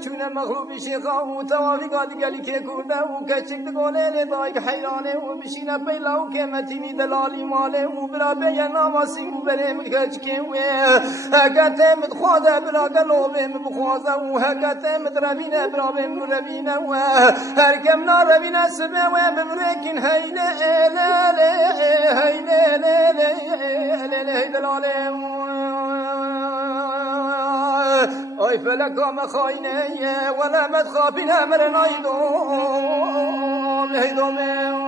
چون مغلوب شیخا و توافی قادی گلی که کرده و کچک دگونه لدایک حیرانه و بشینه پیلا و که متینی دلالی ماله و برا بیه ناماسی و بریم کچکه و هکته مدخواده برا گلوبه مبخوازه و هکته مدربینه برا بیم ربینه و هرکم ناربینه سبه و ببرکن هیله ایله هیله ایله دلاله ای فلکا مخاینه ولا مدخابین امر نایدوم هیدومه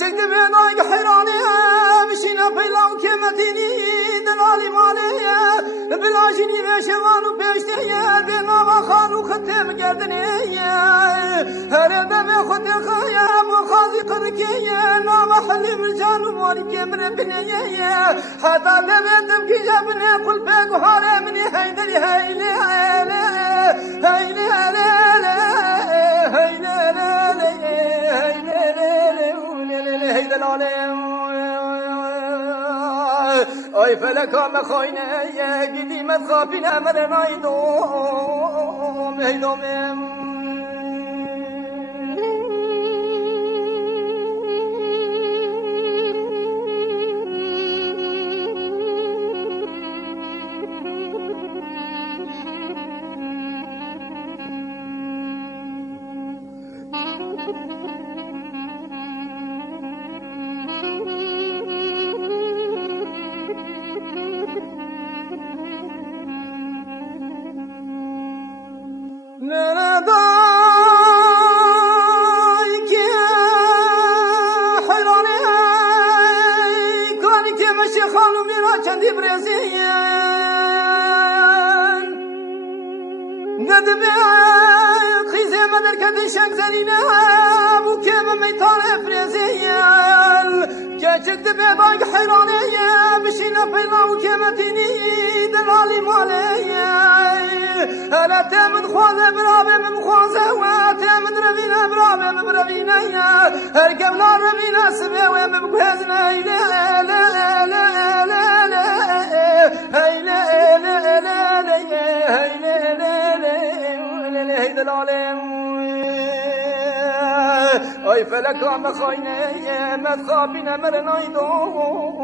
چند بیدای حیرانه بشینه پیلاو که متینی دلالی ماله بلاجینی رشوانو پیشته به نام خانو ختم گردنه هر دم خود خایم و خازی قرکه نام حلیم جانو مالی که مربنه حتی لبندم که جبنه قل بگو هاره منی هیدری هیله هیله هیله ای فلکا مخاینه گیدی مدخابین امر نایدوم هیدومه چک بیدای حیرانه بشینه پیلاو که متینی دلالی ماله هلا تمن خوازه برابه مخوازه و تمن روینه برابه مبروینه هر قبلا روینه سبه و مبخزنه هیله ای فلکا مخاینه مدخابین امر نایدوم